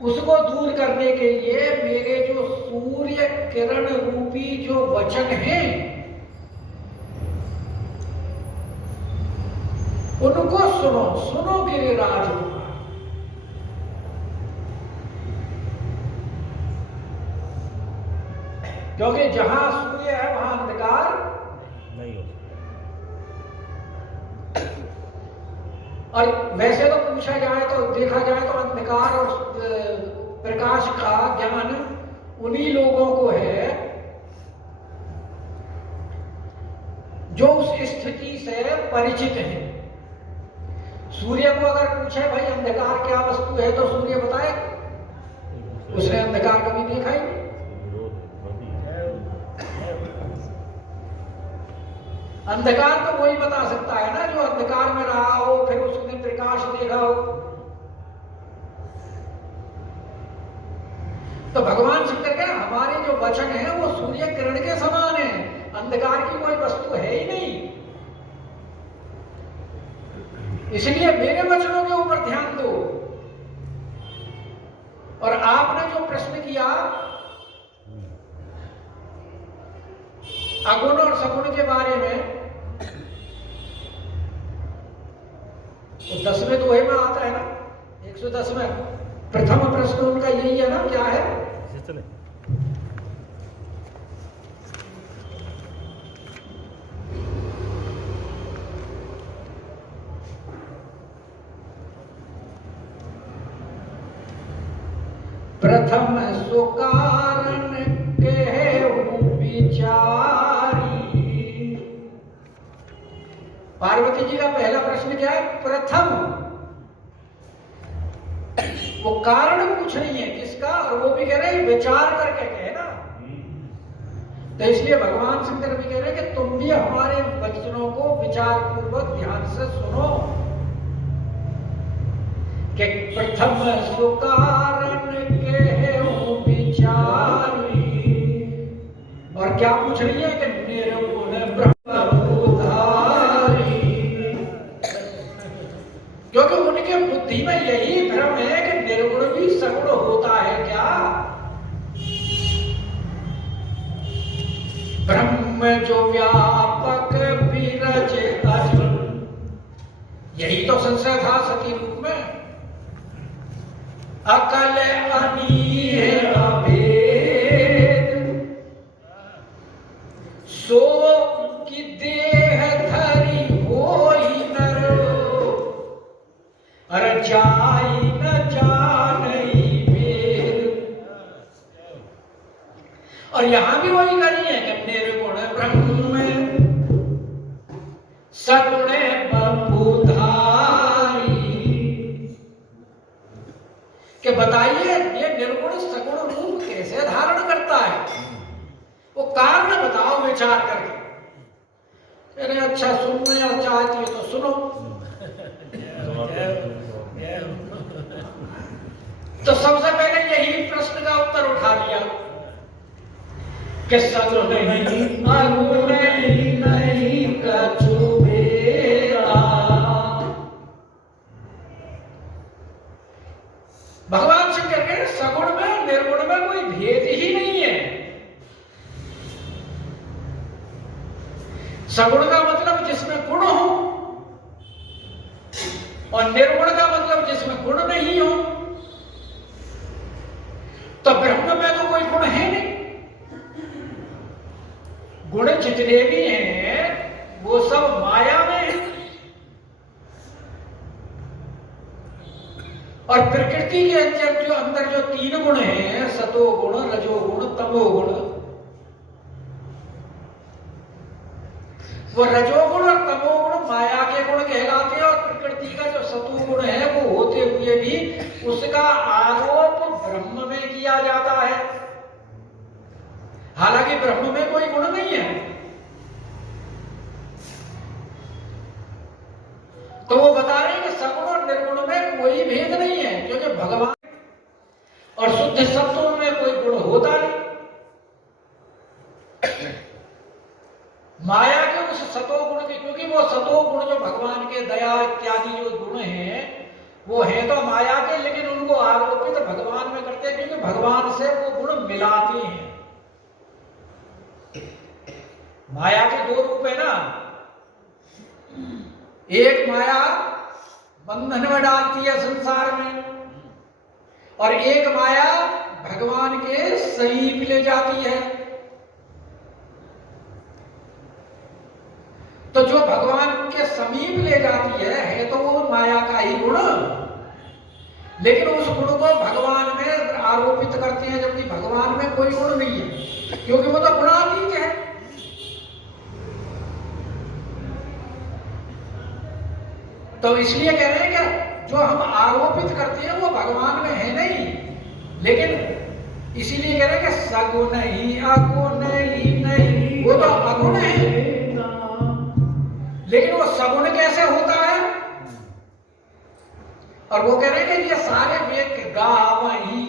उसको दूर करने के लिए मेरे जो सूर्य किरण रूपी जो वचन हैं उनको सुनो, सुनो गिरिराज कुमार। क्योंकि जहां सूर्य है वहां अंधकार नहीं हो। और वैसे तो पूछा जाए तो देखा जाए तो अंधकार और प्रकाश का ज्ञान उन्हीं लोगों को है जो उस स्थिति से परिचित है। सूर्य को अगर पूछे भाई अंधकार क्या वस्तु है तो सूर्य बताए, उसने अंधकार कभी देखा ही नहीं। अंधकार तो वही बता सकता है ना जो अंधकार में रहा हो, फिर उसने प्रकाश देखा हो। तो भगवान शंकर के हमारे जो वचन है वो सूर्य किरण के समान है, अंधकार की कोई वस्तु है ही नहीं। इसलिए मेरे वचनों के ऊपर ध्यान दो। और आपने जो प्रश्न किया अगुण और सगुण के बारे में, तो 10वें दोहे में आता है ना, 110 में प्रथम प्रश्न उनका यही है ना, क्या है? चले प्रथम सुकारण केहु विचारी। पार्वती जी का पहला प्रश्न क्या है? प्रथम। वो कारण पूछ रही है किसका, और वो भी कह रहे हैं विचार करके कहे ना। तो इसलिए भगवान शंकर भी कह रहे हैं कि तुम भी हमारे वचनों को विचार पूर्वक ध्यान से सुनो। कि प्रथम सुकारण केहु विचारी। और क्या पूछ रही है कि निर्गुण ब्रह्मभूधारी। क्योंकि उनके बुद्धि में यही भ्रम है कि निर्गुण भी सगुण होता है क्या। ब्रह्म जो व्यापक विरज अचल, यही तो संशय था सती रूप में। अकल अनीह अभेद, सो की देह धरी होई नरो, अरे जाई न जानई वेद। और यहां भी वही करी है कि निर्गुण ब्रह्म सगुण बभूधारी। कि बताइए ये निर्गुण सगुण रूप कैसे धारण करता है, वो कारण बताओ विचार करके। अरे अच्छा सुनने और चाहती है तो सुनो। तो सबसे पहले यही प्रश्न का उत्तर उठा लिया कि सगुण नहीं अगुण नहीं कछु भेदा। भगवान शंकर के सगुण में निर्गुण में कोई भेद ही नहीं है। सगुण का मतलब जिसमें गुण हो, और निर्गुण का मतलब जिसमें गुण नहीं हो। तो ब्रह्म में तो कोई गुण है नहीं। गुण जितने भी हैं वो सब माया में है। और प्रकृति के अंदर जो 3 गुण हैं, सतोगुण, रजोगुण, तमोगुण, वो रजोगुण और तमोगुण माया के गुण कहलाते हैं। और प्रकृति का जो सतोगुण है वो होते हुए भी उसका आरोप ब्रह्म में किया जाता है, हालांकि ब्रह्म में कोई गुण नहीं है। तो वो बता रहे हैं कि सगुण और निर्गुण में कोई भेद नहीं है, क्योंकि भगवान और शुद्ध सत्व में कोई गुण होता नहीं। माया के उस सतोगुण के, क्योंकि वो सतोगुण जो भगवान के दया इत्यादि जो गुण हैं वो है तो माया के, लेकिन उनको आरोपित भगवान माया के दो रूप है ना, एक माया बंधन में डालती है संसार में, और एक माया भगवान के समीप ले जाती है। तो जो भगवान के समीप ले जाती है तो वो माया का ही गुण, लेकिन उस गुण को भगवान में आरोपित करते हैं, जबकि भगवान में कोई गुण नहीं है, क्योंकि वो तो गुणातीत है। तो इसलिए कह रहे हैं कि जो हम आरोपित करते हैं वो भगवान में है नहीं, लेकिन इसीलिए कह रहे हैं कि सगुण ही अगुण ही नहीं, वो तो अगुण है, लेकिन वो सगुण कैसे होता है? और वो कह रहे हैं कि ये सारे वेद गावही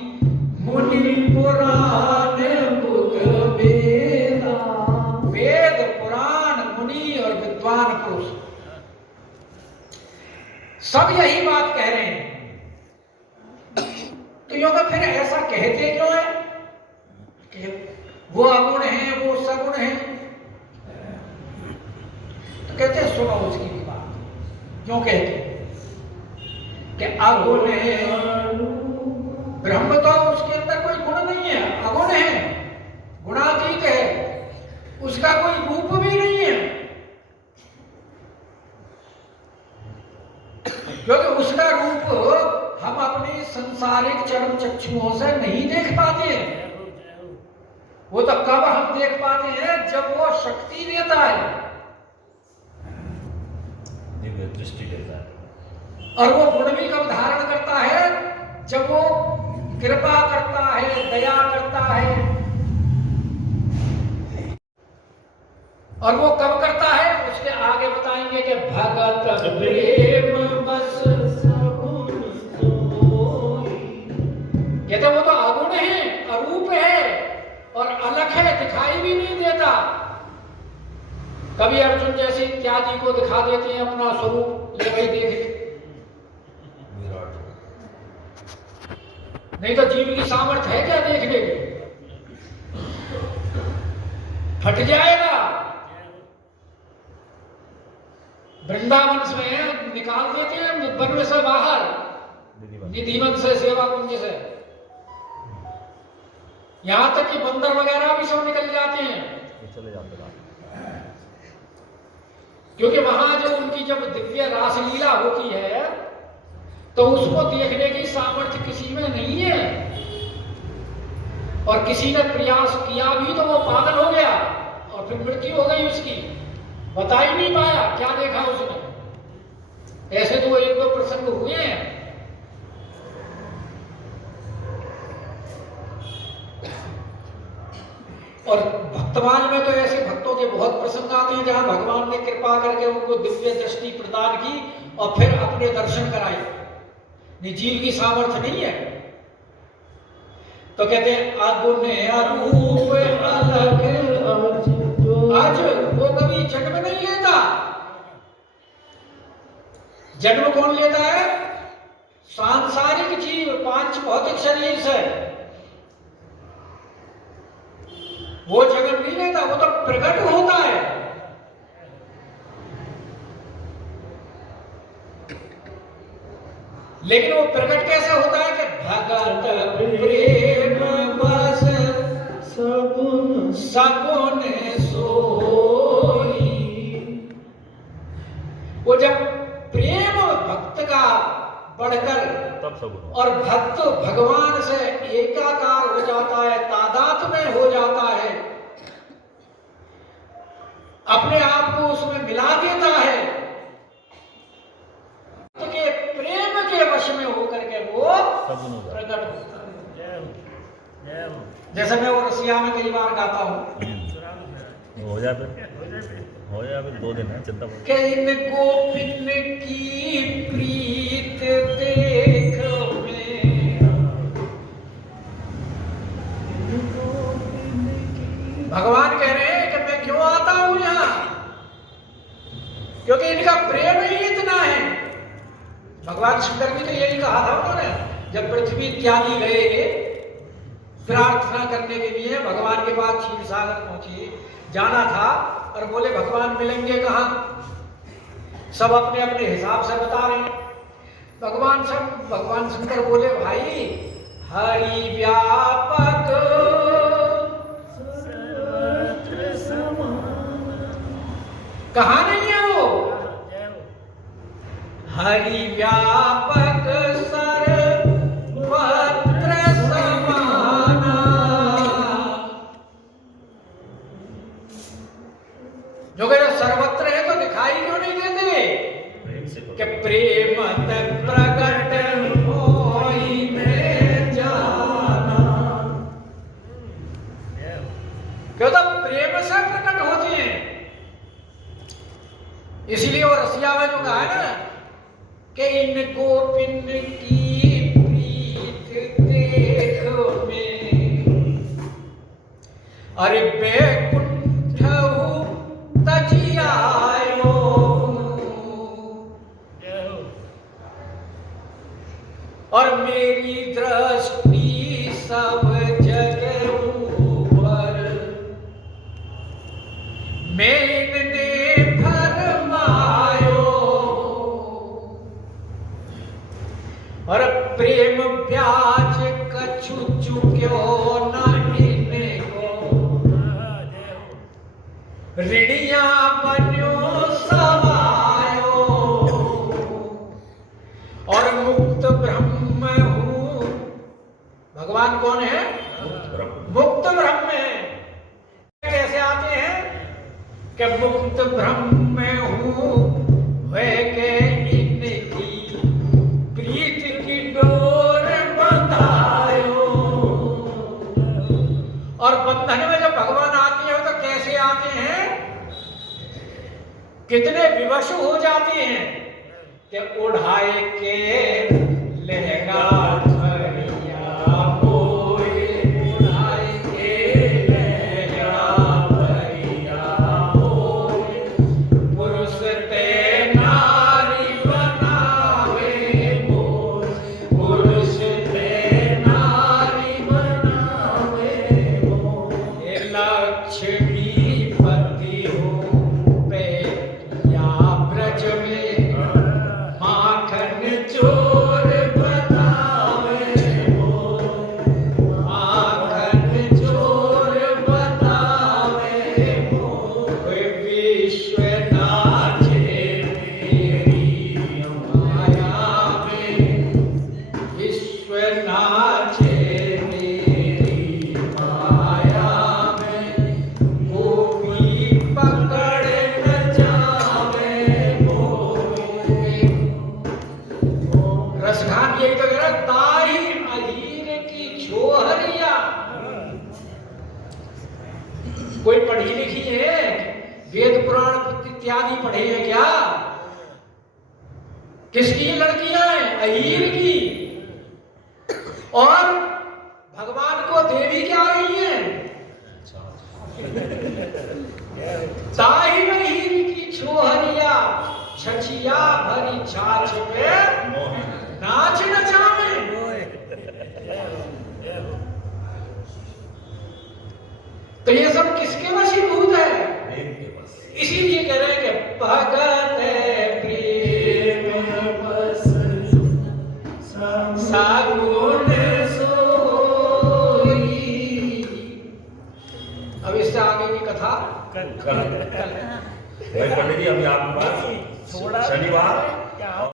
मुनि पुराण मुख वेदा, वेद पुराण मुनि और विद्वान पुरुष सब यही बात कह रहे हैं। तो योगा फिर ऐसा कहते क्यों है कि वो अगुण है वो सगुण है? तो कहते हैं सुनो उसकी भी बात, क्यों कहते कि अगुण है, ब्रह्म तो उसके अंदर कोई गुण नहीं है, अगुण है, गुणातीत है, उसका कोई रूप भी नहीं है, क्योंकि उसका रूप हम अपनी संसारिक चर्म चक्षुओं से नहीं देख पाते हैं। वो तो कब हम देख पाते हैं जब वो शक्ति देता है, दिव्य दृष्टि देता है, और वो गुण भी कब धारण करता है जब वो कृपा करता है, दया करता है, और वो कब करता है उसके आगे बताएंगे कि भगत प्रेम बस सगुण सोई। कहते वो तो अगुण है, अरूप है और अलग है, दिखाई भी नहीं देता। कभी अर्जुन जैसे इत्यादि को दिखा देते हैं अपना स्वरूप, ले भाई देख, नहीं तो जीव की सामर्थ्य है क्या देखने की? फट जाएगा। वृंदावन में निकाल देते हैं वन से बाहर, निधिवन से, सेवा कुंज से, यहां तक कि बंदर वगैरह भी सब निकल जाते हैं, चले जाते हैं, क्योंकि वहां जो उनकी जब दिव्य रासलीला होती है तो उसको देखने की सामर्थ्य किसी में नहीं है, और किसी ने प्रयास किया भी तो वो पागल हो गया और फिर मृत्यु हो गई उसकी, बता ही नहीं पाया क्या देखा उसने। ऐसे तो एक दो प्रसंग हुए हैं। और भक्तवान में तो ऐसे भक्तों के बहुत प्रसंग आते हैं जहां भगवान ने कृपा करके उनको दिव्य दृष्टि प्रदान की और फिर अपने दर्शन कराए। जीव की सामर्थ्य नहीं है। तो कहते हैं अगुण अरूप अलग, आज वो कभी जन्म नहीं लेता। जन्म कौन लेता है? सांसारिक जीव, पांच भौतिक शरीर से वो जन्म नहीं लेता, वो तो प्रकट होता है। लेकिन वो प्रकट कैसे होता है कि भगत प्रेम बस सगुण सगुण सोई। वो जब प्रेम भक्त का बढ़कर तब सगुण, और भक्त भगवान से एकाकार हो जाता है, तादात्म्य में हो जाता है, अपने आप को उसमें मिला देता है, के प्रेम के वश में होकर के वो प्रकट होता है। जैसे मैं वो रसिया में कई बार गाता हूँ, हो जाए फिर 2 दिन है चिंता मत। कि इन गोपिन की प्रीत देख में, भगवान कह रहे हैं कि मैं क्यों आता हूं यहां, क्योंकि इनका प्रेम ही इतना है। भगवान शंकर भी तो यही कहा था उन्होंने, जब पृथ्वी त्यागी गए प्रार्थना करने के लिए भगवान के पास क्षीर सागर पहुंचे, जाना था, और बोले भगवान मिलेंगे कहाँ? सब अपने अपने हिसाब से बता रहे हैं। भगवान शंकर बोले भाई हरि व्यापक कहाँ नहीं है वो? हरि व्यापक सर्वत्र समाना। जो कहते सर्वत्र है तो दिखाई क्यों नहीं देते? कि प्रेम प्रकट होई में जाना। क्यों? तो प्रेम से प्रकट होते हैं। इसीलिए वो रसिया में जो कहा है ना कि इनको पिन की प्रीत देख में अरे बैकुंठ तजियायो और मेरी दृष्टि सब जगह ऊपर मैंने फरमायो और प्रेम ब्याज कछु चुक्यो न इनको ऋणिया बन्यो सवायो और मुक्त ब्रह्म हूँ। भगवान कौन है? मुक्त ब्रह्म है। कैसे आते हैं कि मुक्त ब्रह्म हूँ वे के इनकी प्रीत की डोर बंधायो। और बंधन में जब भगवान आते हैं तो कैसे आते हैं? कितने विवश हो जाते हैं कि उड़ाए के लहंगा भरिया मोए, उड़ाए के लहंगा भरिया मोए, पुरुष ते नारी बनावे मोए, पुरुष ते नारी बनावे मोए। लक्ष्मी पति हो ब्रज में माखन चोर बतावे मोए, माखन चोर बतावे मोए। विश्व नाचे मेरी माया में, विश्व नाचे मेरी माया में, गोपी पकड़ न जावे मोए। रसखान यही तो कह रहा ताही अहीर की छोहरिया। कोई पढ़ी लिखी है? वेद पुराण इत्यादि पढ़े हैं क्या? किसकी ये लड़कियां हैं? अहीर की। और भगवान को देवी क्या रही है? ताही अहीर की छोहरिया छछिया भरी छाछ पे नाच नचावे। तो ये सब किसके वशीभूत है? इसीलिए कह रहे हैं कि भगत प्रेम बस सगुण सोई। अब इससे आगे की कथा कल पंडित जी अभी आपके पास शनिवार